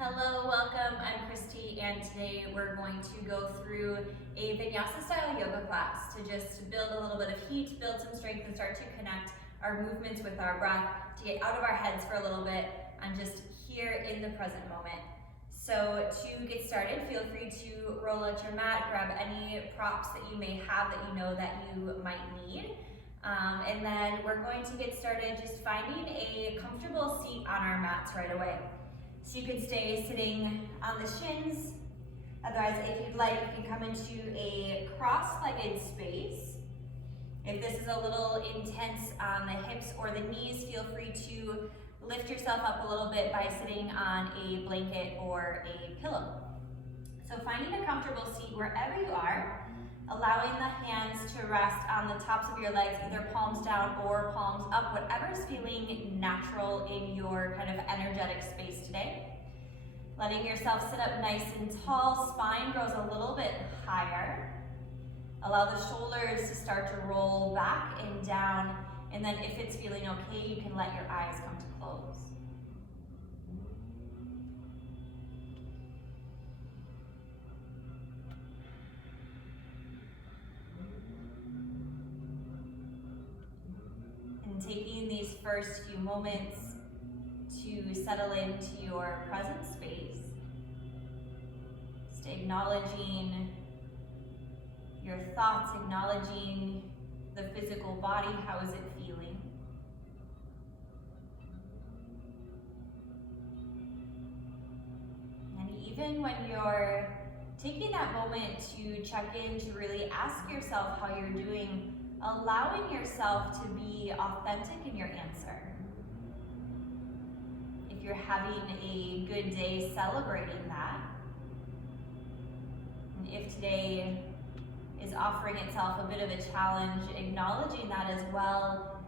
Hello, welcome. I'm Kristie, and today we're going to go through a Vinyasa style yoga class to just build a little bit of heat, build some strength, and start to connect our movements with our breath to get out of our heads for a little bit and just here in the present moment. So to get started, feel free to roll out your mat, grab any props that you may have that you know that you might need. And then we're going to get started just finding a comfortable seat on our mats right away. So you can stay sitting on the shins. Otherwise, if you'd like, you can come into a cross-legged space. If this is a little intense on the hips or the knees, feel free to lift yourself up a little bit by sitting on a blanket or a pillow. So finding a comfortable seat wherever you are, allowing the hands to rest on the tops of your legs, either palms down or palms up, whatever's feeling natural in your kind of energetic space today. Letting yourself sit up nice and tall, spine grows a little bit higher. Allow the shoulders to start to roll back and down, and then if it's feeling okay, you can let your eyes come to close. Taking these first few moments to settle into your present space. Just acknowledging your thoughts, acknowledging the physical body, how is it feeling? And even when you're taking that moment to check in, to really ask yourself how you're doing, allowing yourself to be authentic in your answer. If you're having a good day, celebrating that. And if today is offering itself a bit of a challenge, acknowledging that as well,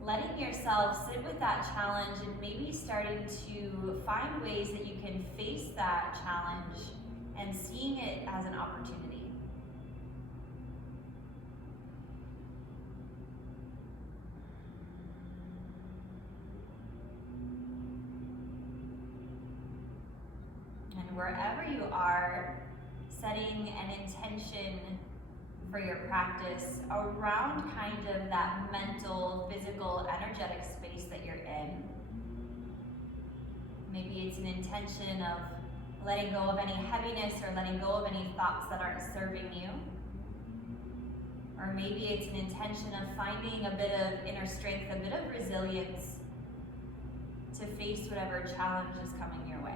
letting yourself sit with that challenge and maybe starting to find ways that you can face that challenge and seeing it as an opportunity. Wherever you are, setting an intention for your practice around kind of that mental, physical, energetic space that you're in. Maybe it's an intention of letting go of any heaviness or letting go of any thoughts that aren't serving you. Or maybe it's an intention of finding a bit of inner strength, a bit of resilience to face whatever challenge is coming your way.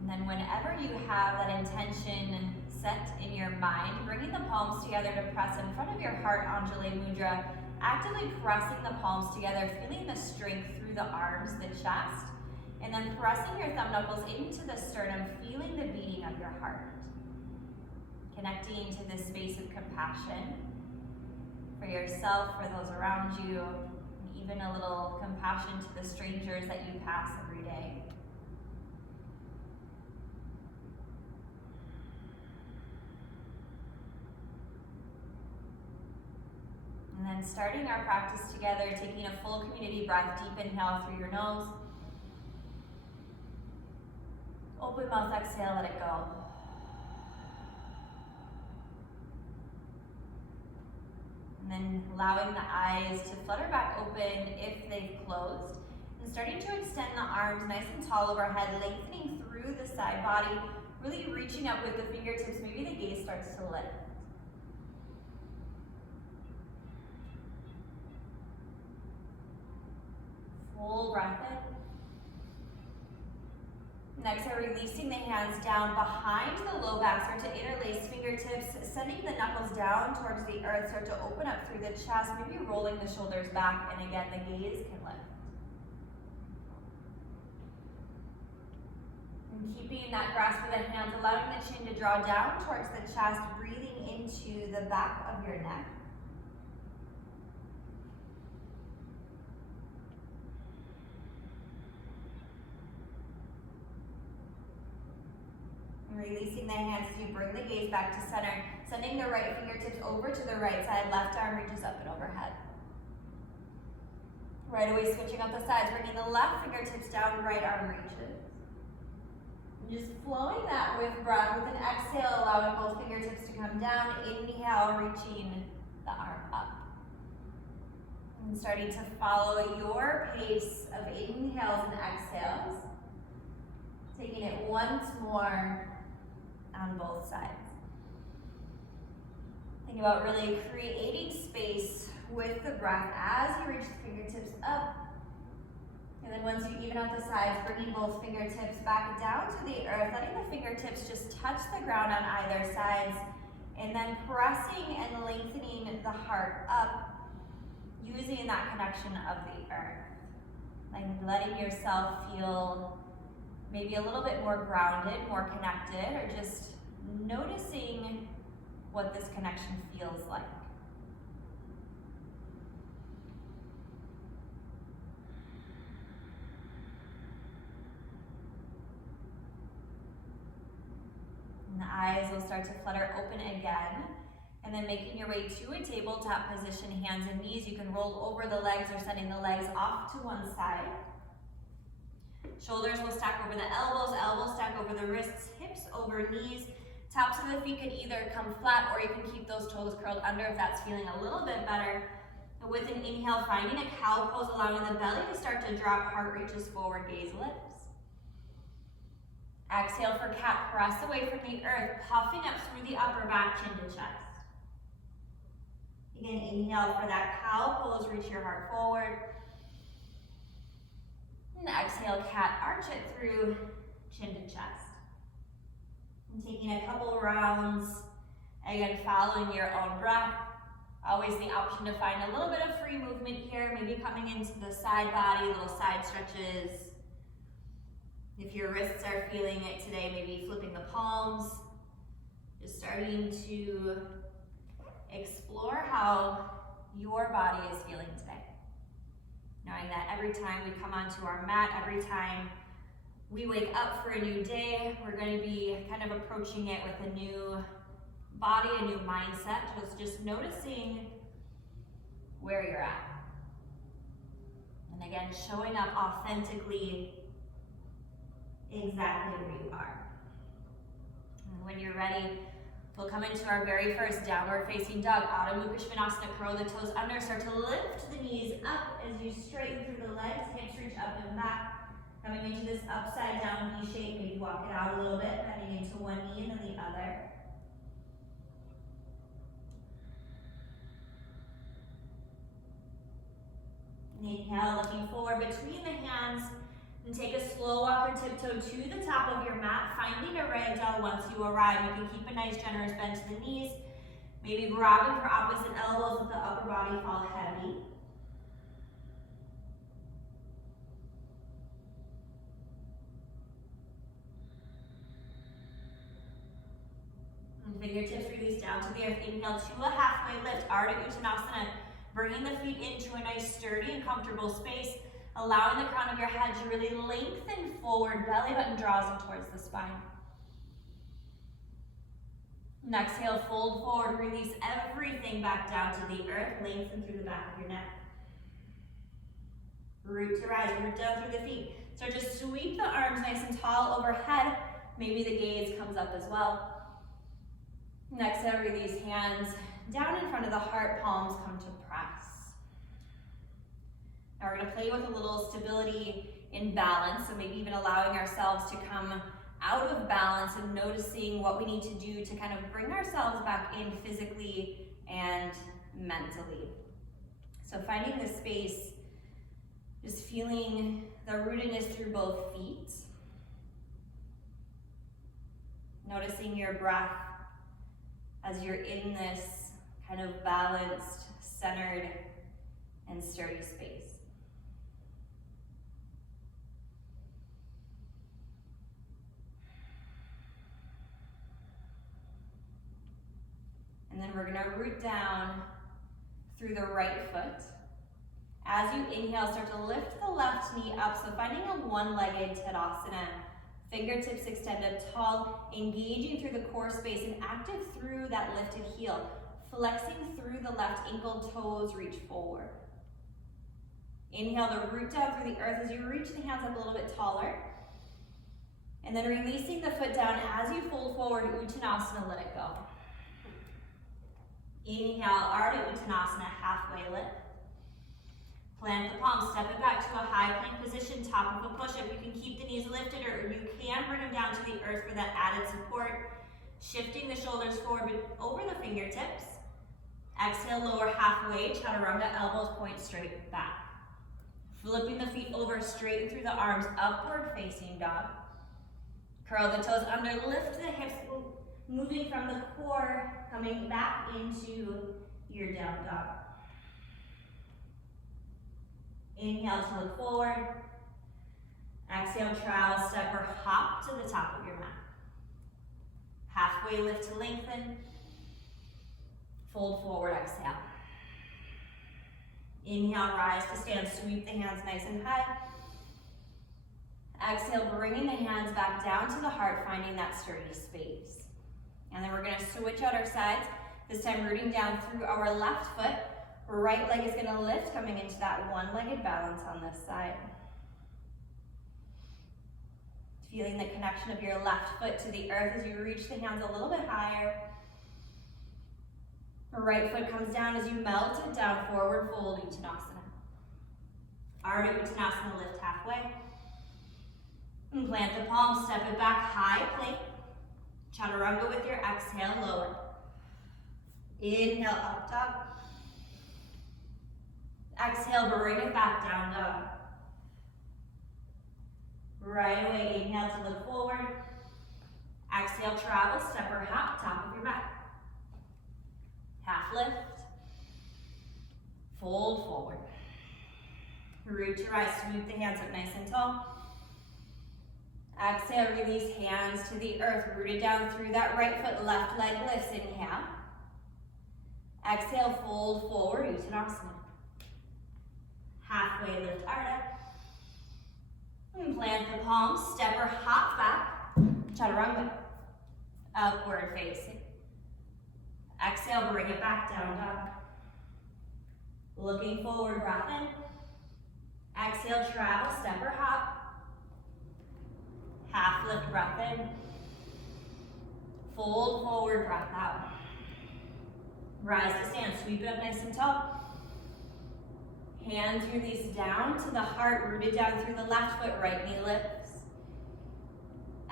And then whenever you have that intention set in your mind, bringing the palms together to press in front of your heart, Anjali Mudra, actively pressing the palms together, feeling the strength through the arms, the chest, and then pressing your thumb knuckles into the sternum, feeling the beating of your heart. Connecting to this space of compassion for yourself, for those around you, and even a little compassion to the strangers that you pass every day. And then starting our practice together, taking a full community breath, deep inhale through your nose. Open mouth, exhale, let it go. And then allowing the eyes to flutter back open if they've closed. And starting to extend the arms nice and tall overhead, lengthening through the side body, really reaching up with the fingertips. Maybe the gaze starts to lift. Full breath in. Next, I'm releasing the hands down behind the low back. Start to interlace fingertips, sending the knuckles down towards the earth. Start to open up through the chest, maybe rolling the shoulders back. And again, the gaze can lift. And keeping that grasp of the hands, allowing the chin to draw down towards the chest, breathing into the back of your neck. Releasing the hands as you bring the gaze back to center, sending the right fingertips over to the right side, left arm reaches up and overhead. Right away, switching up the sides, bringing the left fingertips down, right arm reaches. And just flowing that with breath, with an exhale, allowing both fingertips to come down. Inhale, reaching the arm up. And starting to follow your pace of inhales and exhales. Taking it once more on both sides. Think about really creating space with the breath as you reach the fingertips up. And then once you even out the sides, bringing both fingertips back down to the earth, letting the fingertips just touch the ground on either sides, and then pressing and lengthening the heart up, using that connection of the earth. Like letting yourself feel maybe a little bit more grounded, more connected, or just noticing what this connection feels like. And the eyes will start to flutter open again. And then making your way to a tabletop position, hands and knees. You can roll over the legs or sending the legs off to one side. Shoulders will stack over the elbows, elbows stack over the wrists, hips over knees. Tops of the feet can either come flat or you can keep those toes curled under if that's feeling a little bit better. But with an inhale, finding a cow pose, allowing the belly to start to drop, heart reaches forward, gaze lifts. Exhale for cat, press away from the earth, puffing up through the upper back, chin to chest. Again, inhale for that cow pose, reach your heart forward. And exhale, cat, arch it through, chin to chest. And taking a couple rounds, again, following your own breath. Always the option to find a little bit of free movement here, maybe coming into the side body, little side stretches. If your wrists are feeling it today, maybe flipping the palms. Just starting to explore how your body is feeling today. Knowing that every time we come onto our mat, every time we wake up for a new day, we're going to be kind of approaching it with a new body, a new mindset. So it's just noticing where you're at. And again, showing up authentically exactly where you are. And when you're ready, we'll come into our very first downward facing dog. Adho Mukha Svanasana, curl the toes under, start to lift the knees up as you straighten through the legs, hips reach up and back. Coming into this upside down V shape, maybe walk it out a little bit, bending into one knee and then the other. Inhale, looking forward between the hands, and take a slow walk or tiptoe to the top of your mat, finding a ragdoll once you arrive. You can keep a nice generous bend to the knees, maybe grabbing for opposite elbows with the upper body fall heavy. And fingertips release down to the earth. Inhale to a halfway lift, Ardha Uttanasana, bringing the feet into a nice sturdy and comfortable space. Allowing the crown of your head to really lengthen forward, belly button draws in towards the spine. And exhale, fold forward, release everything back down to the earth, lengthen through the back of your neck. Root to rise, root down through the feet. Start to sweep the arms nice and tall overhead. Maybe the gaze comes up as well. And exhale, release hands down in front of the heart, palms come to press. Now we're going to play with a little stability in balance, so maybe even allowing ourselves to come out of balance and noticing what we need to do to kind of bring ourselves back in physically and mentally. So finding this space, just feeling the rootedness through both feet. Noticing your breath as you're in this kind of balanced, centered, and sturdy space. And then we're gonna root down through the right foot. As you inhale, start to lift the left knee up. So finding a one-legged Tadasana. Fingertips extend up tall, engaging through the core space and active through that lifted heel. Flexing through the left ankle, toes reach forward. Inhale to root down through the earth as you reach the hands up a little bit taller. And then releasing the foot down as you fold forward, Uttanasana, let it go. Inhale, Ardha Uttanasana, halfway lift. Plant the palms, step it back to a high plank position, top of a push-up. You can keep the knees lifted or you can bring them down to the earth for that added support. Shifting the shoulders forward over the fingertips. Exhale, lower halfway, chaturanga, elbows point straight back. Flipping the feet over, straighten through the arms, upward facing dog. Curl the toes under, lift the hips, moving from the core, coming back into your down dog. Inhale to look forward. Exhale, trowel, step or hop to the top of your mat. Halfway lift to lengthen. Fold forward, exhale. Inhale, rise to stand, sweep the hands nice and high. Exhale, bringing the hands back down to the heart, finding that sturdy space. And then we're gonna switch out our sides, this time rooting down through our left foot. Right leg is gonna lift, coming into that one-legged balance on this side. Feeling the connection of your left foot to the earth as you reach the hands a little bit higher. The right foot comes down as you melt it down, forward fold, Uttanasana. Ardha Uttanasana, lift halfway. And plant the palms, step it back, high plank. Chaturanga with your exhale, lower. Inhale, up dog. Exhale, bring it back, down dog. Right away, inhale to look forward. Exhale, travel, step or hop, top of your mat. Half lift. Fold forward. Root to rise, sweep the hands up nice and tall. Exhale, release hands to the earth, rooted down through that right foot, left leg lifts, inhale. Exhale, fold forward, Uttanasana. Halfway lift, Ardha. And plant the palms, step or hop back, chaturanga. Upward facing. Exhale, bring it back, down dog. Looking forward, breath in. Exhale, travel, step or hop. Half lift, breath in. Fold forward, breath out. Rise to stand, sweep it up nice and tall. Hands release down to the heart, rooted down through the left foot, right knee lifts.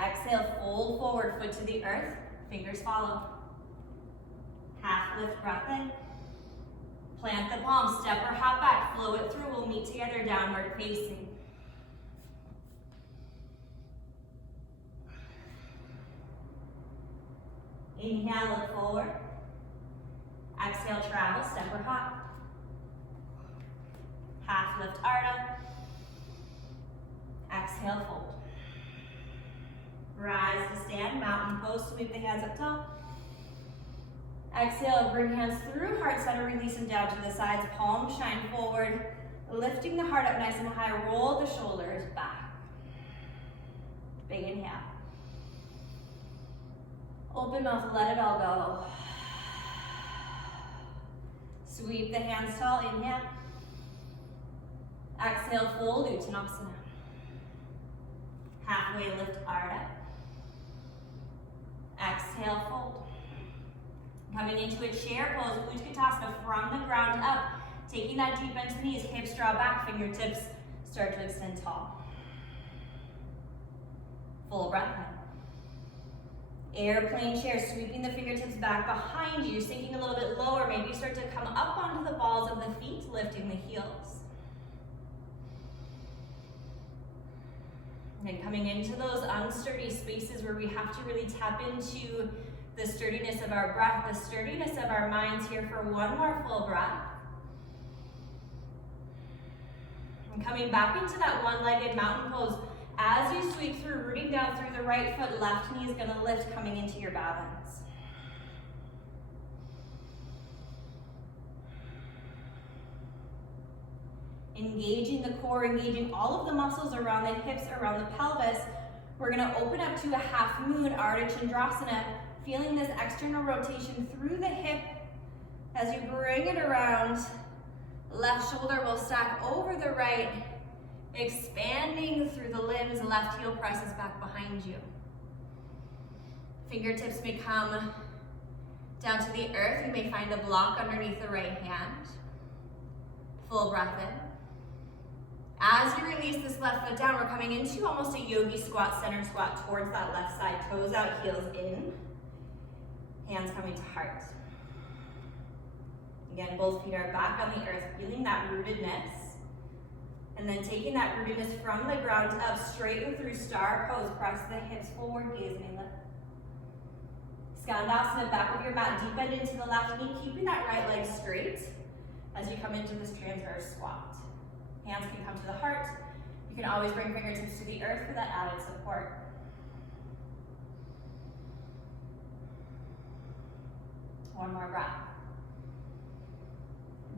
Exhale, fold forward, foot to the earth, fingers follow. Half lift, breath in. Plant the palms, step or hop back, flow it through, we'll meet together, downward facing. Inhale, look forward. Exhale, travel, step or hop. Half lift, Ardha. Exhale, fold. Rise to stand, mountain pose, sweep the hands up tall. Exhale, bring hands through heart center, release them down to the sides, palms shine forward, lifting the heart up nice and high, roll the shoulders back. Big inhale. Open mouth, let it all go. Sweep the hands tall, inhale. Exhale, fold, Uttanasana. Halfway lift, Ardha. Exhale, fold. Coming into a chair pose, Utkatasana from the ground up. Taking that deep bend to the knees, hips draw back, fingertips start to extend tall. Full breath in. Airplane chair, sweeping the fingertips back behind you, sinking a little bit lower. Maybe you start to come up onto the balls of the feet, lifting the heels. And coming into those unsturdy spaces where we have to really tap into the sturdiness of our breath, the sturdiness of our minds here for one more full breath. And coming back into that one-legged mountain pose. As you sweep through, rooting down through the right foot, left knee is going to lift, coming into your balance. Engaging the core, engaging all of the muscles around the hips, around the pelvis. We're going to open up to a half moon, Ardha Chandrasana, feeling this external rotation through the hip as you bring it around, Left shoulder will stack over the right, expanding through the limbs. Left heel presses back behind you. Fingertips may come down to the earth. You may find a block underneath the right hand. Full breath in. As you release this left foot down, we're coming into almost a yogi squat, center squat towards that left side. Toes out, heels in. Hands coming to heart. Again, both feet are back on the earth, feeling that rootedness. And then taking that rootedness from the ground up, straighten through star pose. Press the hips forward, gaze may lift. Skandasana, back of your mat, deep bend into the left knee, keeping that right leg straight as you come into this transverse squat. Hands can come to the heart. You can always bring fingertips to the earth for that added support. One more breath.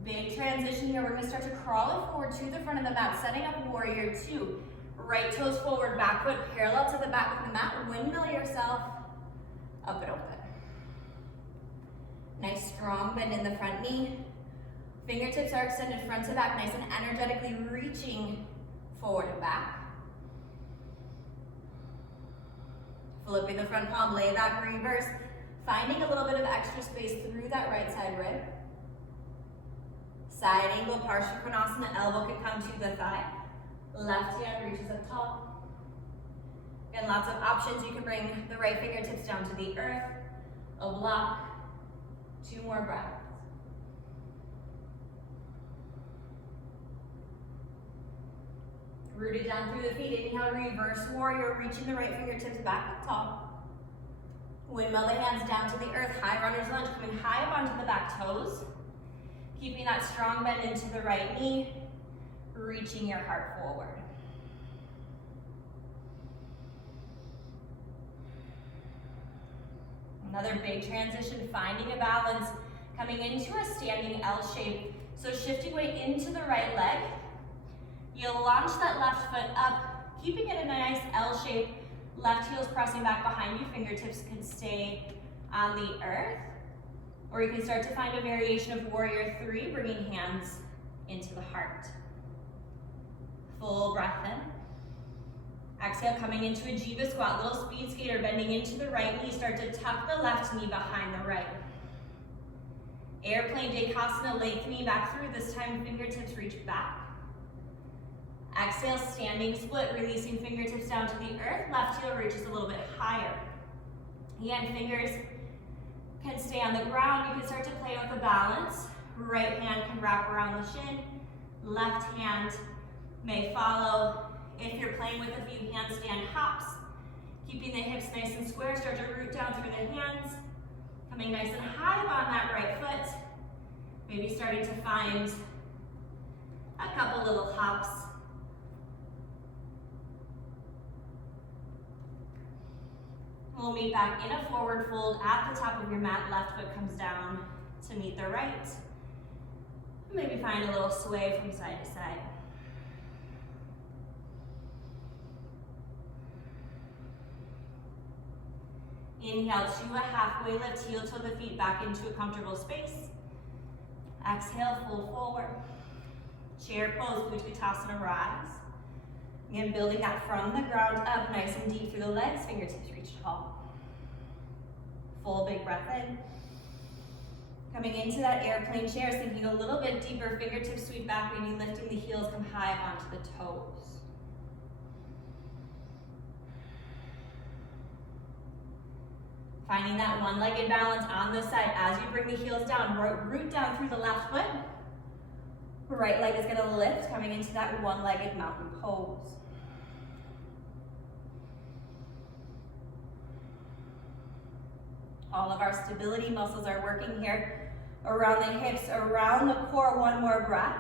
Big transition here. We're going to start to crawl it forward to the front of the mat, setting up warrior two. Right toes forward, back foot parallel to the back of the mat. Windmill yourself up and open. Nice strong bend in the front knee. Fingertips are extended front to back, nice and energetically reaching forward and back. Flipping the front palm, lay back, reverse. Finding a little bit of extra space through that right side rib. Side angle, Parsvakonasana, elbow can come to the thigh. Left hand reaches up tall. Again, lots of options. You can bring the right fingertips down to the earth. A block. 2 more breaths. Rooted down through the feet. Inhale, reverse warrior, reaching the right fingertips back up tall. Windmill the hands down to the earth. High runner's lunge, coming high up onto the back toes. Keeping that strong bend into the right knee, reaching your heart forward. Another big transition, finding a balance, coming into a standing L shape. So shifting weight into the right leg. You'll launch that left foot up, keeping it in a nice L shape. Left heel's pressing back behind you, fingertips can stay on the earth. Or you can start to find a variation of warrior three, bringing hands into the heart. Full breath in. Exhale, coming into a jiva squat, little speed skater, bending into the right knee. Start to tuck the left knee behind the right. Airplane Dekasana, lengthening back through. This time, fingertips reach back. Exhale, standing split, releasing fingertips down to the earth. Left heel reaches a little bit higher. Again, fingers can stay on the ground. You can start to play with the balance. Right hand can wrap around the shin. Left hand may follow. If you're playing with a few handstand hops, keeping the hips nice and square, start to root down through the hands. Coming nice and high up on that right foot. Maybe starting to find a couple little hops. We'll meet back in a forward fold at the top of your mat. Left foot comes down to meet the right. Maybe find a little sway from side to side. Inhale to a halfway lift, heel toe the feet back into a comfortable space. Exhale, full forward. Chair pose, Utkatasana, rise. Again, building that from the ground up, nice and deep through the legs, fingertips reach tall. Full big breath in. Coming into that airplane chair, sinking a little bit deeper, fingertips sweep back, maybe lifting the heels, come high up onto the toes. Finding that one-legged balance on the side as you bring the heels down, root down through the left foot. Right leg is gonna lift, coming into that one-legged mountain pose. All of our stability muscles are working here around the hips, around the core. One more breath.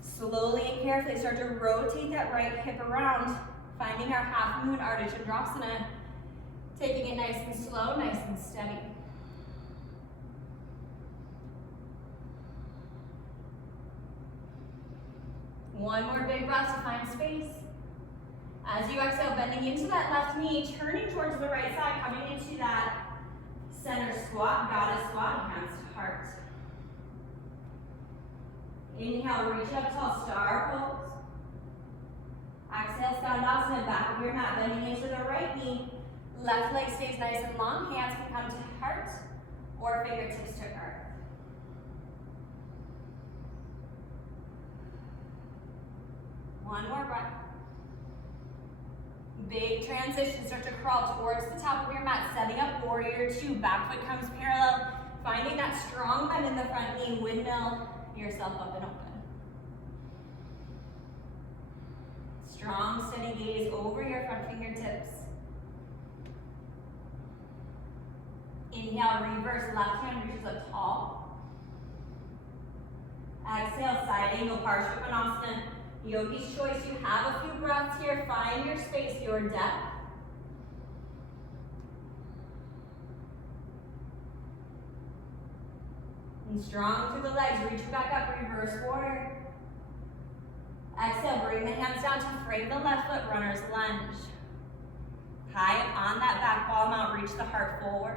Slowly and carefully start to rotate that right hip around, finding our half moon Ardha Chandrasana, taking it nice and slow, nice and steady. One more big breath to find space. As you exhale, bending into that left knee, turning towards the right side, coming into that center squat, goddess squat, hands to heart. Inhale, reach up tall, star pose. Exhale, Skandasana, back of your mat, bending into the right knee. Left leg stays nice and long. Hands can come to heart or fingertips to earth. One more breath. Big transition. Start to crawl towards the top of your mat, setting up warrior two. Back foot comes parallel. Finding that strong bend in the front knee. Windmill yourself up and open. Strong, steady gaze over your front fingertips. Inhale, reverse, left hand reaches up tall. Exhale, side angle, Parsvottanasana. Yogi's choice, you have a few breaths here. Find your space, your depth. And strong through the legs, reach back up, reverse warrior. Exhale, bring the hands down to frame the left foot, runner's lunge. High on that back ball mount, reach the heart forward.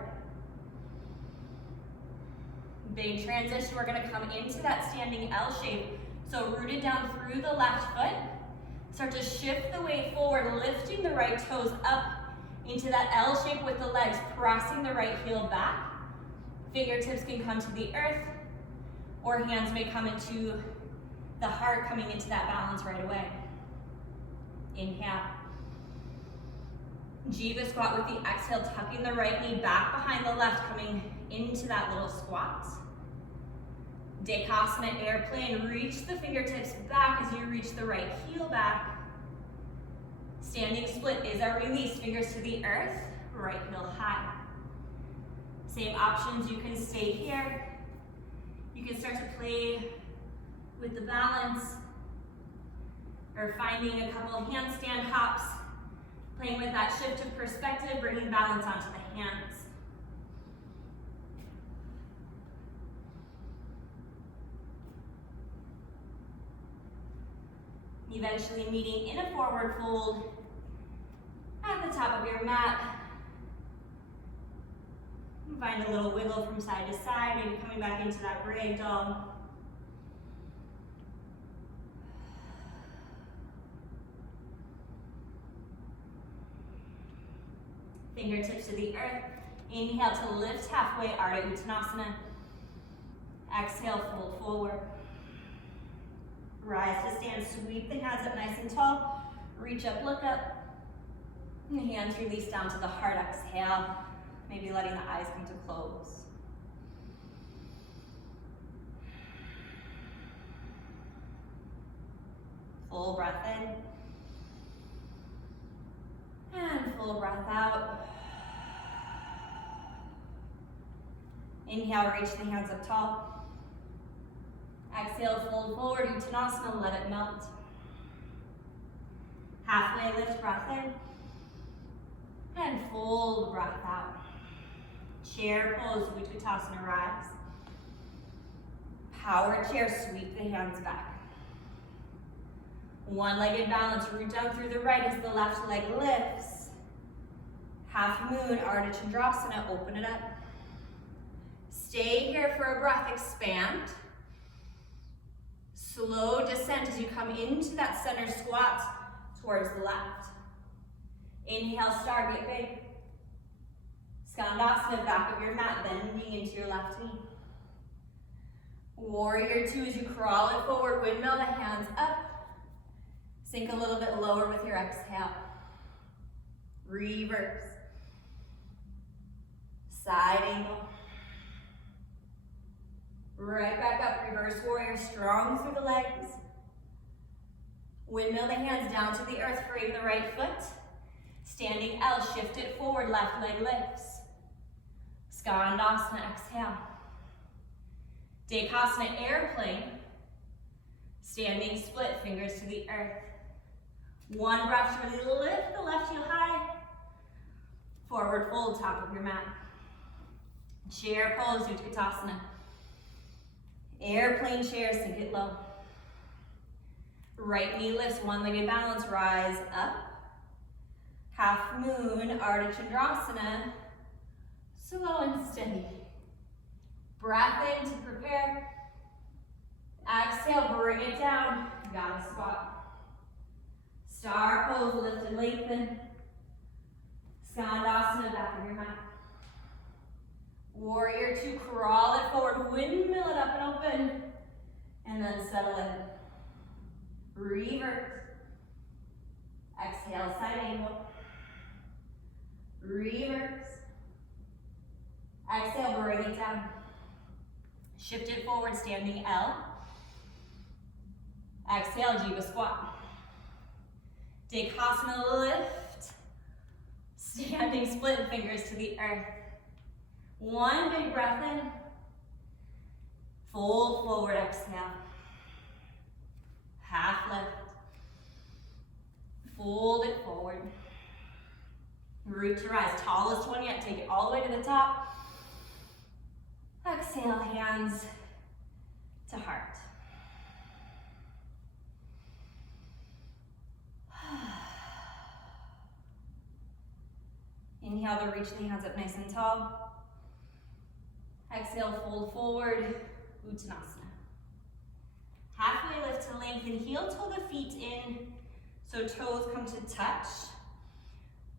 Big transition, we're gonna come into that standing L shape. So rooted down through the left foot. Start to shift the weight forward, lifting the right toes up into that L shape with the legs, pressing the right heel back. Fingertips can come to the earth, or hands may come into the heart, coming into that balance right away. Inhale. Jiva squat with the exhale, tucking the right knee back behind the left, coming into that little squat. Dekasana airplane, reach the fingertips back as you reach the right heel back. Standing split is our release, fingers to the earth, right heel high. Same options, you can stay here. You can start to play with the balance, or finding a couple handstand hops, playing with that shift of perspective, bringing balance onto the hands. Eventually meeting in a forward fold at the top of your mat. Find a little wiggle from side to side, maybe coming back into that ragdoll. Fingertips to the earth. Inhale to lift halfway, Ardha Uttanasana. Exhale, fold forward. Rise to stand, sweep the hands up nice and tall. Reach up, look up. And the hands release down to the heart, exhale. Maybe letting the eyes come to close. Full breath in. And full breath out. Inhale, reach the hands up tall. Exhale, fold forward, Uttanasana, let it melt. Halfway lift, breath in. And fold, breath out. Chair pose, Uttanasana, rise. Power chair, sweep the hands back. One-legged balance, root down through the right as the left leg lifts. Half moon, Ardha Chandrasana, open it up. Stay here for a breath, expand. Slow descent as you come into that center squat towards the left. Inhale, Stargate big. Skandasana, back of your mat, bending into your left knee. Warrior two as you crawl it forward, windmill the hands up. Sink a little bit lower with your exhale. Reverse. Side angle. Right back up, reverse warrior, strong through the legs. Windmill the hands down to the earth, frame the right foot. Standing L, shift it forward, left leg lifts. Skandasana, exhale. Dekasana, airplane. Standing split, fingers to the earth. One breath to really lift the left heel high. Forward fold, top of your mat. Chair pose, Uttanasana. Airplane chair, sink it low. Right knee lifts, one-legged balance, rise up. Half moon, Ardha Chandrasana. Slow and steady. Breath in to prepare. Exhale, bring it down. Got a squat. Star pose, lift and lengthen. Skandasana, back of your mat. Warrior two, crawl it forward, windmill it up and open. And then settle in. Reverse. Exhale, side angle. Reverse. Exhale, bring it down. Shift it forward, standing L. Exhale, Jiva squat. Dekasana lift. Standing split fingers to the earth. One big breath in. Fold forward, exhale. Half lift. Fold it forward. Root to rise, tallest one yet. Take it all the way to the top. Exhale, hands to heart. Inhale to reach the hands up nice and tall. Exhale, fold forward, Uttanasana. Halfway lift to lengthen, heel toe the feet in, so toes come to touch.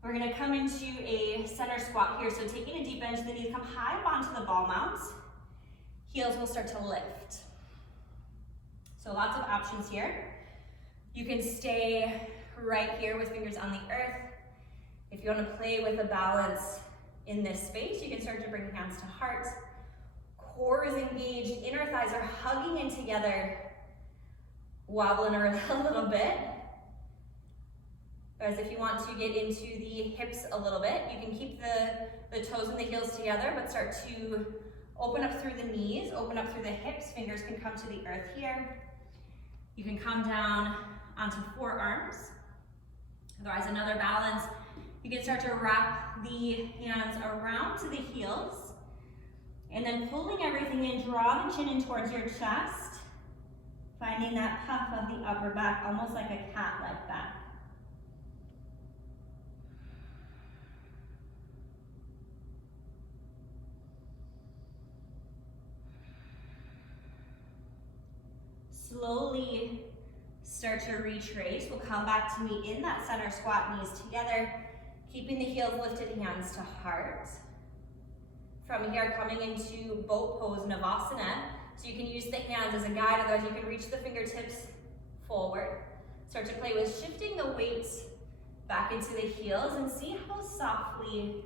We're gonna come into a center squat here, so taking a deep bend, the knees come high up onto the ball mount. Heels will start to lift. So lots of options here. You can stay right here with fingers on the earth. If you want to play with a balance in this space, you can start to bring hands to heart. Core is engaged, inner thighs are hugging in together, wobbling around a little bit. Whereas if you want to get into the hips a little bit, you can keep the toes and the heels together, but start to open up through the knees, open up through the hips. Fingers can come to the earth here. You can come down onto forearms. Otherwise, another balance. You can start to wrap the hands around to the heels, and then pulling everything in, draw the chin in towards your chest, finding that puff of the upper back, almost like a cat-like back. Slowly start to retrace. We'll come back to meet in that center squat, knees together, keeping the heels lifted, hands to heart. From here, coming into boat pose, Navasana. So you can use the hands as a guide, otherwise you can reach the fingertips forward. Start to play with shifting the weight back into the heels and see how softly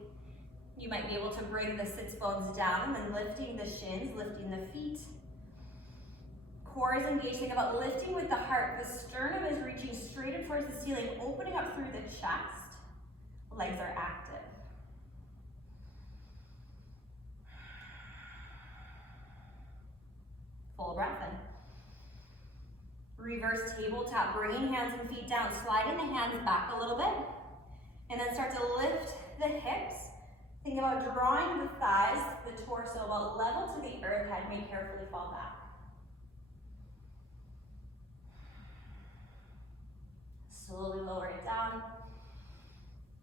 you might be able to bring the sits bones down and then lifting the shins, lifting the feet. Core is engaged. Think about lifting with the heart. The sternum is reaching straight up towards the ceiling, opening up through the chest. Legs are active. Full breath in. Reverse tabletop, bringing hands and feet down, sliding the hands back a little bit, and then start to lift the hips. Think about drawing the thighs, the torso about level to the earth, head may carefully fall back. Slowly lower it down.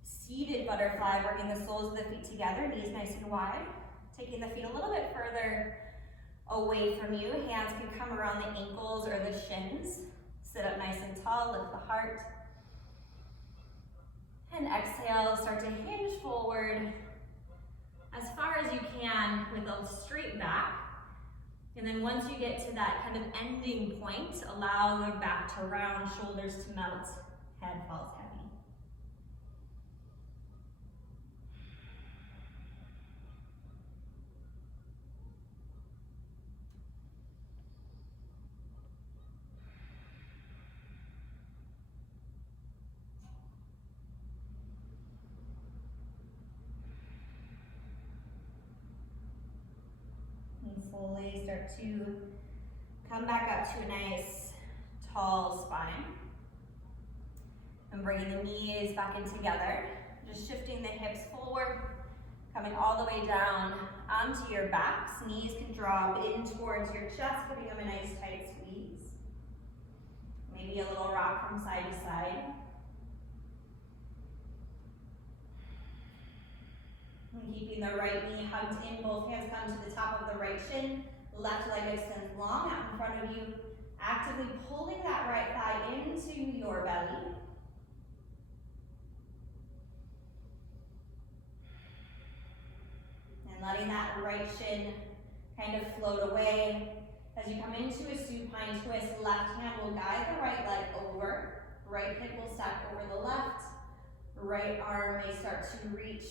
Seated butterfly, bringing the soles of the feet together, knees nice and wide. Taking the feet a little bit further away from you. Hands can come around the ankles or the shins. Sit up nice and tall, lift the heart. And exhale, start to hinge forward as far as you can with a straight back. And then once you get to that kind of ending point, allow your back to round, shoulders to melt, head falls heavy. And slowly start to come back up to a nice tall spine. And bringing the knees back in together. Just shifting the hips forward, coming all the way down onto your backs. Knees can drop in towards your chest, giving them a nice tight squeeze. Maybe a little rock from side to side. And keeping the right knee hugged in, both hands come to the top of the right shin. Left leg extends long out in front of you. Actively pulling that right thigh into your belly. And letting that right shin kind of float away. As you come into a supine twist, left hand will guide the right leg over. Right hip will stack over the left. Right arm may start to reach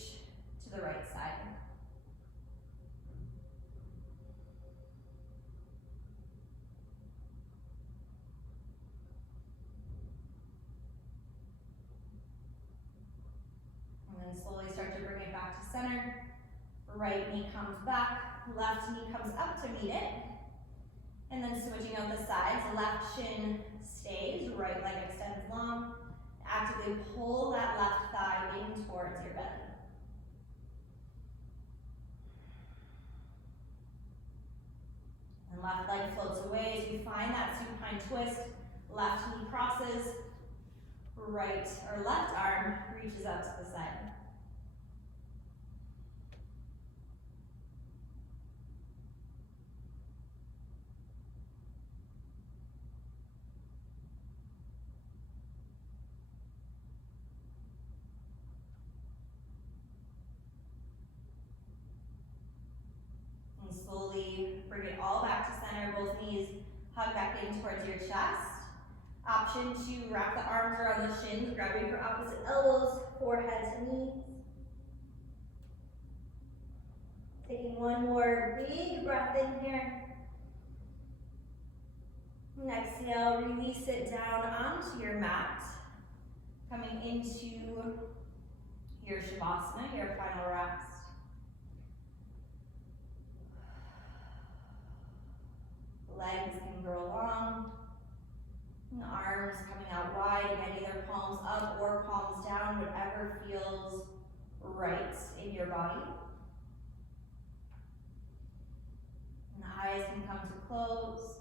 to the right side. And then slowly start to bring it back to center. Right knee comes back, left knee comes up to meet it. And then switching out the sides, left shin stays, right leg extends long. Actively pull that left thigh in towards your belly. And left leg floats away as you find that supine twist. Left knee crosses, right or left arm reaches out to the side. And slowly bring it all back to center, both knees hug back in towards your chest. Option to wrap the arms around the shins, grabbing for opposite elbows, forehead to knees. Taking one more big breath in here. And exhale, release it down onto your mat. Coming into your Shavasana, your final rest. Legs can grow long. And arms coming out wide, again, either palms up or palms down, whatever feels right in your body. And the eyes can come to close.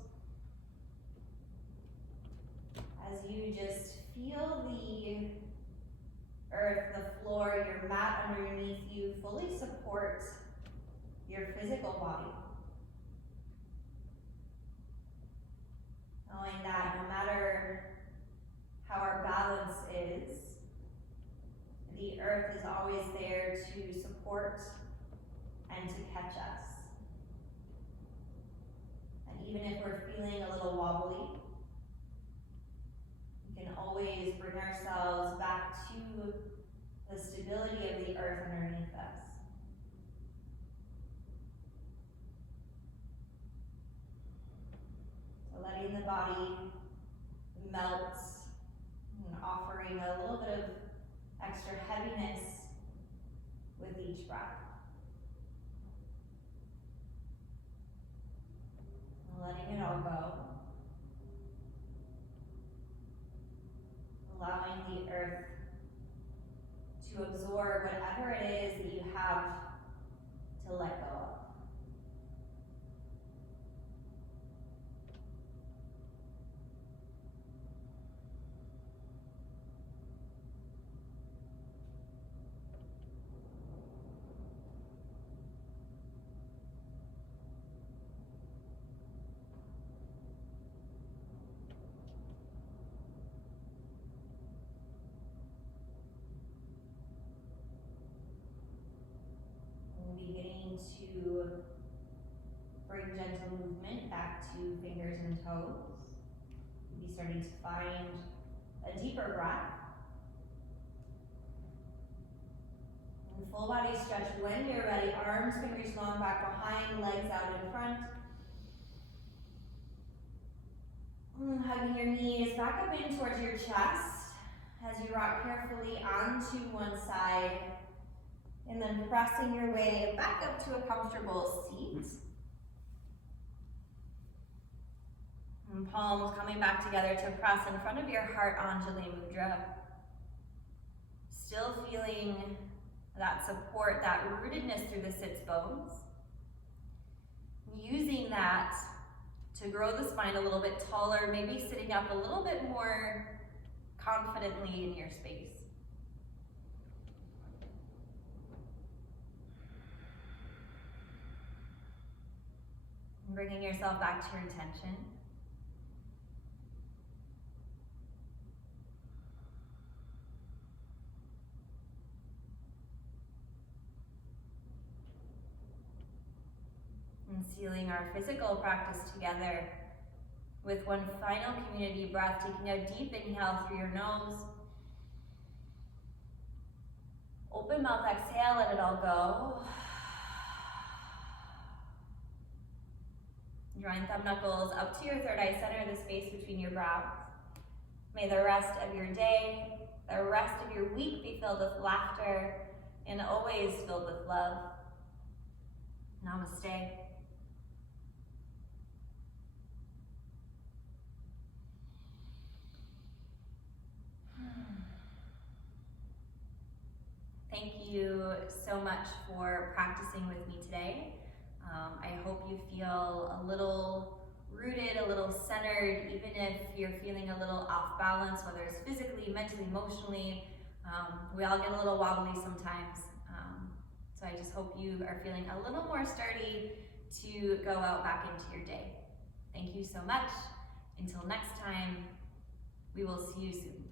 As you just feel the earth, the floor, your mat underneath you fully support your physical body. Knowing that no matter how our balance is, the earth is always there to support and to catch us. And even if we're feeling a little wobbly, we can always bring ourselves back to the stability of the earth underneath us. Letting the body melt and offering a little bit of extra heaviness with each breath. And letting it all go. Allowing the earth to absorb whatever it is that you have to let go of. Beginning to bring gentle movement back to fingers and toes. You'll be starting to find a deeper breath. And full body stretch when you're ready. Arms can reach long back behind, legs out in front. Hugging your knees back up in towards your chest as you rock carefully onto one side. And then pressing your way back up to a comfortable seat. And palms coming back together to press in front of your heart, Anjali Mudra. Still feeling that support, that rootedness through the sits bones. Using that to grow the spine a little bit taller, maybe sitting up a little bit more confidently in your space. Bringing yourself back to your intention. and sealing our physical practice together with one final community breath, taking a deep inhale through your nose. Open mouth, exhale, let it all go. Drawing thumb knuckles up to your third eye center, the space between your brows. May the rest of your day, the rest of your week be filled with laughter and always filled with love. Namaste. Thank you so much for practicing with me today. I hope you feel a little rooted, a little centered, even if you're feeling a little off balance, whether it's physically, mentally, emotionally. We all get a little wobbly sometimes. So I just hope you are feeling a little more sturdy to go out back into your day. Thank you so much. Until next time, we will see you soon.